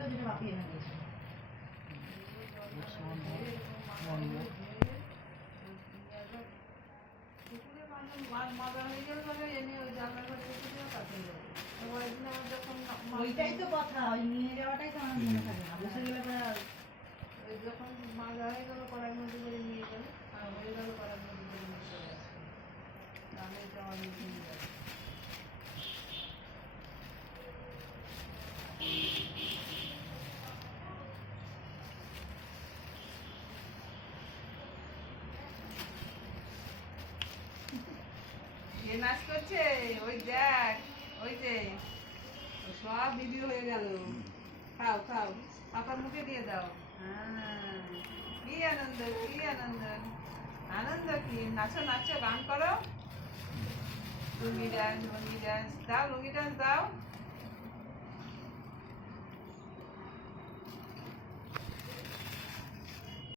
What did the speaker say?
ছিল যেটা বাপি এনে দিয়েছে। ওইটাই তো কথা, ওই নিয়ে যাওয়াটাই তো আমার মনে থাকে না, বসে গেলে যখন মাজা হয়ে গেল কড়াইয়ের মধ্যে করে নিয়ে গেল আর হয়ে গেল কড়াইয়ের মধ্যে করে নিয়ে চলে আসবে, তাহলে এটা অনেক দিন যাবে। কে নাচ করছে ওই দেখ, ওই যে সব ভিডিও হয়ে গেল। খাও খাও, পাপার মুখে দিয়ে দাও। হ্যাঁ, কি আনন্দ, কি আনন্দ, আনন্দ কি, নাচো নাচো, গান করো, লুঙ্গি ডান্স দাও, লুঙ্গি ডান্স দাও।